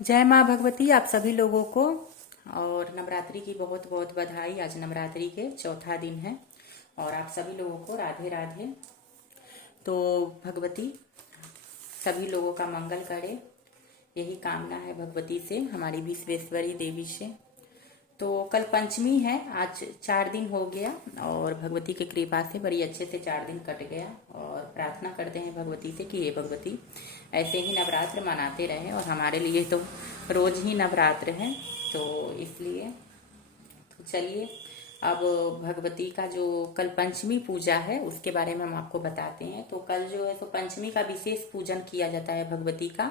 जय माँ भगवती आप सभी लोगों को। और नवरात्रि की बहुत बहुत बधाई। आज नवरात्रि के चौथा दिन है और आप सभी लोगों को राधे राधे। तो भगवती सभी लोगों का मंगल करे, यही कामना है भगवती से, हमारी विश्वेश्वरी देवी से। तो कल पंचमी है, आज 4 दिन हो गया और भगवती की कृपा से बड़ी अच्छे से 4 दिन कट गया। और प्रार्थना करते हैं भगवती से कि हे भगवती ऐसे ही नवरात्र मनाते रहें, और हमारे लिए तो रोज ही नवरात्र है, तो इसलिए तो चलिए अब भगवती का जो कल पंचमी पूजा है उसके बारे में हम आपको बताते हैं। तो कल जो है तो पंचमी का विशेष पूजन किया जाता है भगवती का,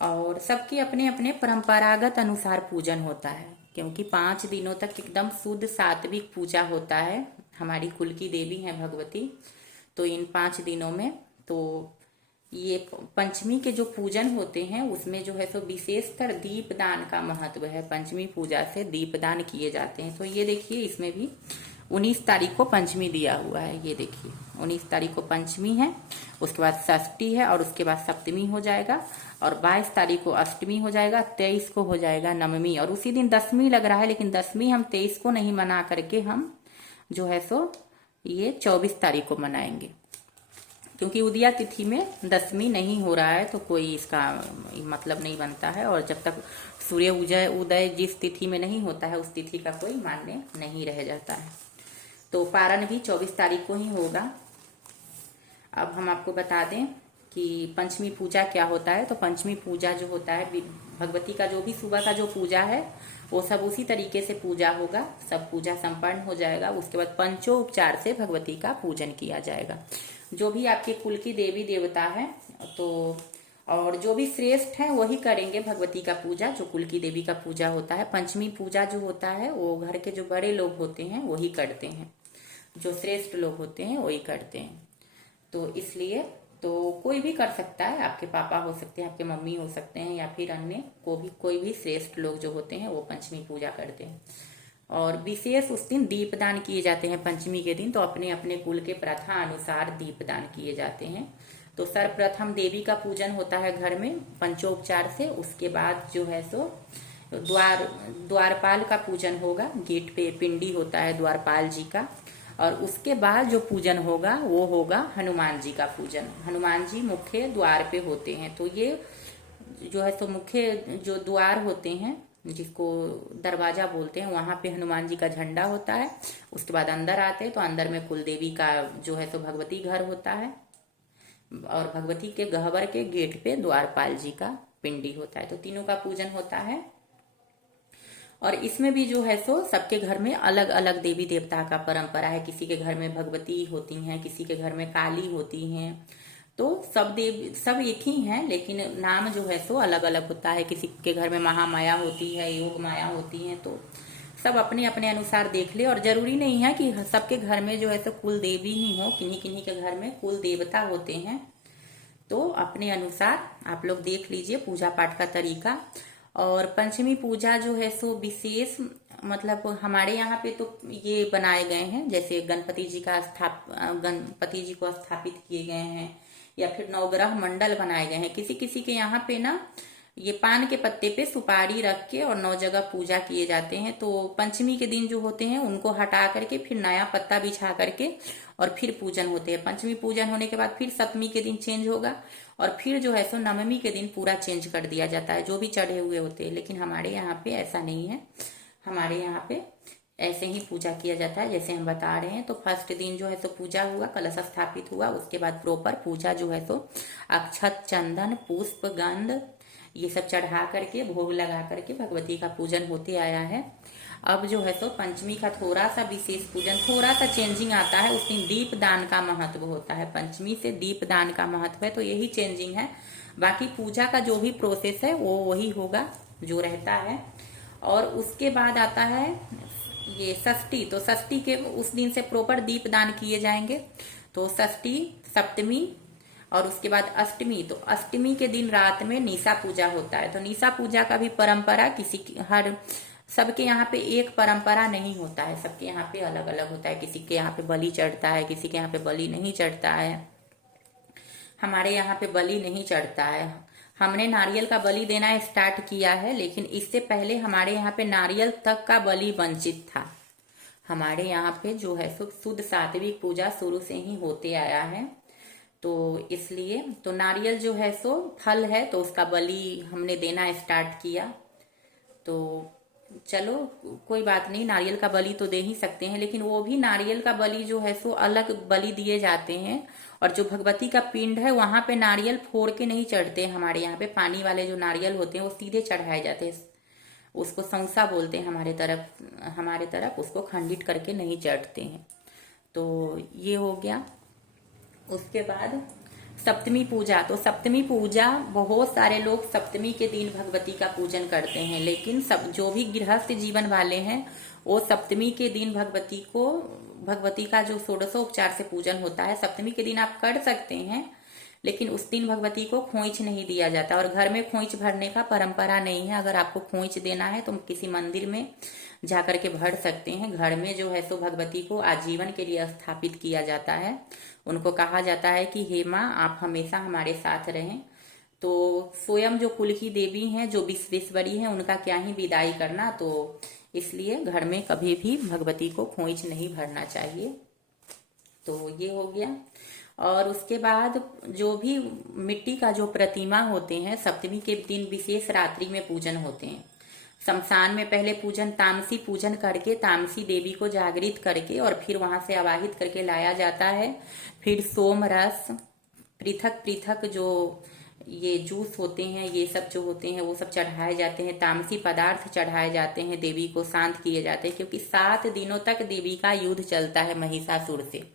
और सबके अपने अपने परंपरागत अनुसार पूजन होता है, क्योंकि 5 दिनों तक एकदम शुद्ध सात्विक पूजा होता है। हमारी कुल की देवी है भगवती, तो इन 5 दिनों में तो ये पंचमी के जो पूजन होते हैं उसमें जो है तो विशेषकर दीपदान का महत्व है। पंचमी पूजा से दीपदान किए जाते हैं। तो ये देखिए इसमें भी 19 तारीख को पंचमी दिया हुआ है। ये देखिए 19 तारीख को पंचमी है, उसके बाद षष्ठी है और उसके बाद सप्तमी हो जाएगा, और 22 तारीख को अष्टमी हो जाएगा, 23 को हो जाएगा नवमी, और उसी दिन दसवीं लग रहा है, लेकिन दसवीं हम 23 को नहीं मना करके हम जो है सो ये 24 तारीख को मनाएंगे, क्योंकि उदया तिथि में दसवीं नहीं हो रहा है तो कोई इसका मतलब नहीं बनता है। और जब तक सूर्य उदय जिस तिथि में नहीं होता है उस तिथि का कोई मान्य नहीं रह जाता है। तो पारण भी 24 तारीख को ही होगा। अब हम आपको बता दें कि पंचमी पूजा क्या होता है। तो पंचमी पूजा जो होता है भगवती का जो भी सुबह का जो पूजा है वो सब उसी तरीके से पूजा होगा, सब पूजा संपन्न हो जाएगा। उसके बाद पंचोपचार से भगवती का पूजन किया जाएगा। जो भी आपके कुल की देवी देवता है तो और जो भी श्रेष्ठ है वही करेंगे भगवती का पूजा, जो कुल की देवी का पूजा होता है। पंचमी पूजा जो होता है वो घर के जो बड़े लोग होते हैं वही करते हैं, जो श्रेष्ठ लोग होते हैं वही करते हैं। तो इसलिए तो कोई भी कर सकता है, आपके पापा हो सकते हैं, आपके मम्मी हो सकते हैं, या फिर अन्य कोई भी श्रेष्ठ लोग जो होते हैं वो पंचमी पूजा करते हैं। और विशेष उस दिन दीपदान किए जाते हैं पंचमी के दिन, तो अपने अपने कुल के प्रथा अनुसार दीपदान किए जाते हैं। तो सर्वप्रथम देवी का पूजन होता है घर में पंचोपचार से। उसके बाद जो है सो द्वारपाल का पूजन होगा, गेट पे पिंडी होता है द्वारपाल जी का। और उसके बाद जो पूजन होगा वो होगा हनुमान जी का पूजन। हनुमान जी मुख्य द्वार पे होते हैं, तो ये जो है तो मुख्य जो द्वार होते हैं जिसको दरवाजा बोलते हैं, वहां पे हनुमान जी का झंडा होता है। उसके बाद अंदर आते हैं तो अंदर में कुल देवी का जो है तो भगवती घर होता है, और भगवती के गह्वर के गेट पे द्वारपाल जी का पिंडी होता है। तो तीनों का पूजन होता है। और इसमें भी जो है सो सबके घर में अलग अलग देवी देवता का परंपरा है। किसी के घर में भगवती होती हैं, किसी के घर में काली होती हैं। तो सब एक ही हैं, लेकिन नाम जो है सो अलग अलग होता है। किसी के घर में महामाया होती है, योग माया होती है। तो सब अपने अपने अनुसार देख ले, और जरूरी नहीं है कि सबके घर में जो है सो कुल देवी ही हो, किन्हीं किन्हीं के घर में कुल देवता होते हैं। तो अपने अनुसार आप लोग देख लीजिए पूजा पाठ का तरीका। और पंचमी पूजा जो है सो विशेष मतलब हमारे यहाँ पे तो ये बनाए गए हैं, जैसे गणपति जी को स्थापित किए गए हैं, या फिर नवग्रह मंडल बनाए गए हैं। किसी किसी के यहाँ पे ना ये पान के पत्ते पे सुपारी रख के और 9 जगह पूजा किए जाते हैं। तो पंचमी के दिन जो होते हैं उनको हटा करके फिर नया पत्ता बिछा करके और फिर पूजन होते हैं। पंचमी पूजन होने के बाद फिर सप्तमी के दिन चेंज होगा, और फिर जो है सो नवमी के दिन पूरा चेंज कर दिया जाता है जो भी चढ़े हुए होते हैं। लेकिन हमारे यहाँ पे ऐसा नहीं है, हमारे यहाँ पे ऐसे ही पूजा किया जाता है जैसे हम बता रहे हैं। तो फर्स्ट दिन जो है सो पूजा हुआ, कलश स्थापित हुआ, उसके बाद प्रॉपर पूजा जो है सो अक्षत चंदन पुष्प गंध ये सब चढ़ा करके भोग लगा करके भगवती का पूजन होते आया है। अब जो है तो पंचमी का थोड़ा सा विशेष पूजन, थोड़ा सा चेंजिंग आता है। उस दिन दीप दान का महत्व होता है, पंचमी से दीप दान का महत्व है, तो यही चेंजिंग है। बाकी पूजा का जो भी प्रोसेस है वो वही होगा जो रहता है। और उसके बाद आता है ये षष्ठी। तो षष्ठी के उस दिन से प्रॉपर दीप दान किए जाएंगे। तो षष्ठी सप्तमी और उसके बाद अष्टमी। तो अष्टमी के दिन रात में निशा पूजा होता है। तो निशा पूजा का भी परंपरा सबके यहाँ पे एक परंपरा नहीं होता है, सबके यहाँ पे अलग अलग होता है। किसी के यहाँ पे बलि चढ़ता है, किसी के यहाँ पे बलि नहीं चढ़ता है। हमारे यहाँ पे बलि नहीं चढ़ता है, हमने नारियल का बलि देना स्टार्ट किया है, लेकिन इससे पहले हमारे यहाँ पे नारियल तक का बलि वंचित था। हमारे यहाँ पे जो है शुद्ध सात्विक पूजा शुरू से ही होते आया है, तो इसलिए तो नारियल जो है सो फल है, तो उसका बलि हमने देना स्टार्ट किया। तो चलो कोई बात नहीं, नारियल का बलि तो दे ही सकते हैं, लेकिन वो भी नारियल का बलि जो है सो अलग बलि दिए जाते हैं। और जो भगवती का पिंड है वहां पे नारियल फोड़ के नहीं चढ़ते। हमारे यहाँ पे पानी वाले जो नारियल होते हैं वो सीधे चढ़ाए जाते हैं। उसको सौंसा बोलते हैं हमारे तरफ उसको खंडित करके नहीं चढ़ते हैं। तो ये हो गया। उसके बाद सप्तमी पूजा। तो सप्तमी पूजा बहुत सारे लोग सप्तमी के दिन भगवती का पूजन करते हैं, लेकिन सब जो भी गृहस्थ जीवन वाले हैं वो सप्तमी के दिन भगवती का जो षोडशोपचार से पूजन होता है सप्तमी के दिन आप कर सकते हैं, लेकिन उस दिन भगवती को खोइच नहीं दिया जाता। और घर में खोइच भरने का परंपरा नहीं है। अगर आपको खोइच देना है तो किसी मंदिर में जाकर के भर सकते हैं। घर में जो है सो भगवती को आजीवन के लिए स्थापित किया जाता है। उनको कहा जाता है कि हे माँ आप हमेशा हमारे साथ रहें। तो स्वयं जो कुल की देवी हैं, जो विश्वेश्वरी हैं, उनका क्या ही विदाई करना। तो इसलिए घर में कभी भी भगवती को खोइच नहीं भरना चाहिए। तो ये हो गया। और उसके बाद जो भी मिट्टी का जो प्रतिमा होते हैं सप्तमी के दिन विशेष रात्रि में पूजन होते हैं। शमशान में पहले पूजन तामसी पूजन करके तामसी देवी को जागृत करके और फिर वहां से आवाहित करके लाया जाता है। फिर सोम रस, पृथक पृथक जो ये जूस होते हैं, ये सब जो होते हैं वो सब चढ़ाए जाते हैं। तामसी पदार्थ चढ़ाए जाते हैं, देवी को शांत किए जाते हैं, क्योंकि 7 दिनों तक देवी का युद्ध चलता है महिषासुर से।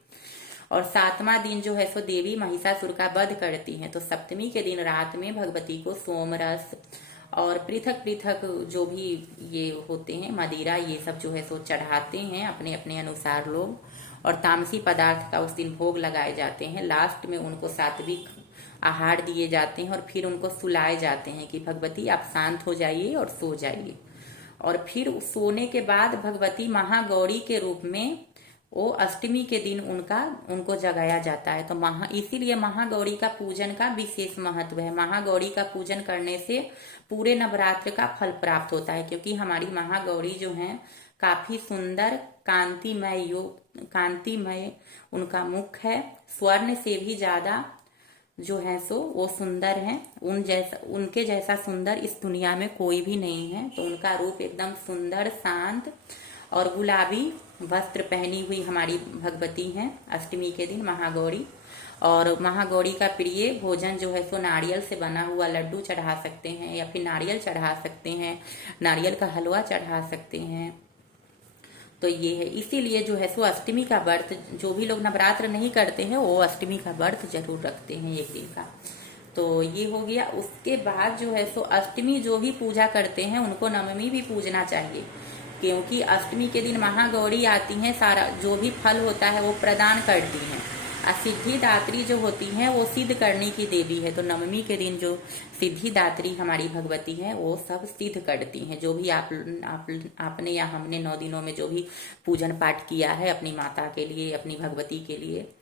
और 7वां दिन जो है सो देवी महिषासुर का वध करती हैं। तो सप्तमी के दिन रात में भगवती को सोमरस और पृथक पृथक जो भी ये होते हैं मदिरा, ये सब जो है सो चढ़ाते हैं अपने अपने अनुसार लोग। और तामसी पदार्थ का उस दिन भोग लगाए जाते हैं। लास्ट में उनको सात्विक आहार दिए जाते हैं और फिर उनको सुलाए जाते हैं कि भगवती आप शांत हो जाइए और सो जाइए। और फिर सोने के बाद भगवती महागौरी के रूप में वो अष्टमी के दिन उनको जगाया जाता है। तो इसीलिए महागौरी का पूजन का विशेष महत्व है। महागौरी का पूजन करने से पूरे नवरात्र का फल प्राप्त होता है, क्योंकि हमारी महागौरी जो हैं काफी सुंदर कांतिमय उनका मुख है। स्वर्ण से भी ज्यादा जो है सो वो सुंदर है। उनके जैसा सुंदर इस दुनिया में कोई भी नहीं है। तो उनका रूप एकदम सुंदर, शांत और गुलाबी वस्त्र पहनी हुई हमारी भगवती हैं अष्टमी के दिन महागौरी। और महागौरी का प्रिय भोजन जो है सो नारियल से बना हुआ लड्डू चढ़ा सकते हैं, या फिर नारियल चढ़ा सकते हैं, नारियल का हलवा चढ़ा सकते हैं। तो ये है, इसीलिए जो है सो अष्टमी का व्रत जो भी लोग नवरात्र नहीं करते हैं वो अष्टमी का व्रत जरूर रखते हैं एक दिन का। तो ये हो गया। उसके बाद जो है सो अष्टमी जो भी पूजा करते हैं उनको नवमी भी पूजना चाहिए, क्योंकि अष्टमी के दिन महागौरी आती हैं, सारा जो भी फल होता है वो प्रदान करती हैं। सिद्धिदात्री जो होती हैं वो सिद्ध करने की देवी है। तो नवमी के दिन जो सिद्धिदात्री हमारी भगवती है वो सब सिद्ध करती हैं। जो भी आपने या हमने 9 दिनों में जो भी पूजन पाठ किया है अपनी माता के लिए, अपनी भगवती के लिए,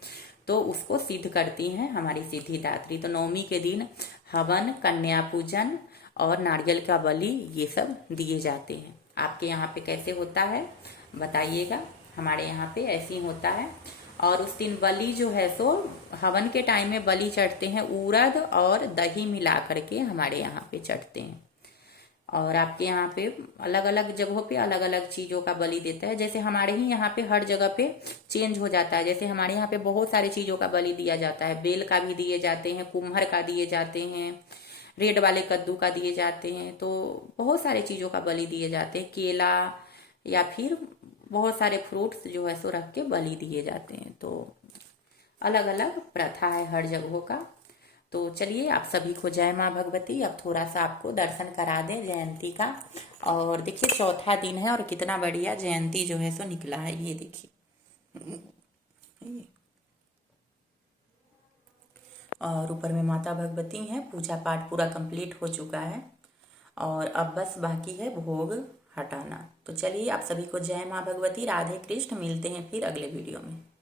तो उसको सिद्ध करती हैं हमारी सिद्धिदात्री। तो नवमी के दिन हवन, कन्या पूजन और नारियल का बलि ये सब दिए जाते हैं। आपके यहाँ पे कैसे होता है बताइएगा। हमारे यहाँ पे ऐसे ही होता है। और उस दिन बलि जो है सो हवन के टाइम में बलि चढ़ते हैं, उड़द और दही मिला करके हमारे यहाँ पे चढ़ते हैं। और आपके यहाँ पे अलग अलग जगहों पे अलग अलग चीजों का बलि देता है। जैसे हमारे ही यहाँ पे हर जगह पे चेंज हो जाता है। जैसे हमारे यहाँ पे बहुत सारी चीजों का बलि दिया जाता है। बेल का भी दिए जाते हैं, कुम्हर का दिए जाते हैं, रेड वाले कद्दू का दिए जाते हैं। तो बहुत सारे चीजों का बलि दिए जाते हैं। केला या फिर बहुत सारे फ्रूट्स जो है सो रख के बलि दिए जाते हैं। तो अलग अलग प्रथा है हर जगहों का। तो चलिए आप सभी को जय माँ भगवती। अब थोड़ा सा आपको दर्शन करा दें जयंती का। और देखिए 4था दिन है और कितना बढ़िया जयंती जो है सो निकला है, ये देखिए। और ऊपर में माता भगवती हैं। पूजा पाठ पूरा कंप्लीट हो चुका है और अब बस बाकी है भोग हटाना। तो चलिए आप सभी को जय माँ भगवती, राधे कृष्ण। मिलते हैं फिर अगले वीडियो में।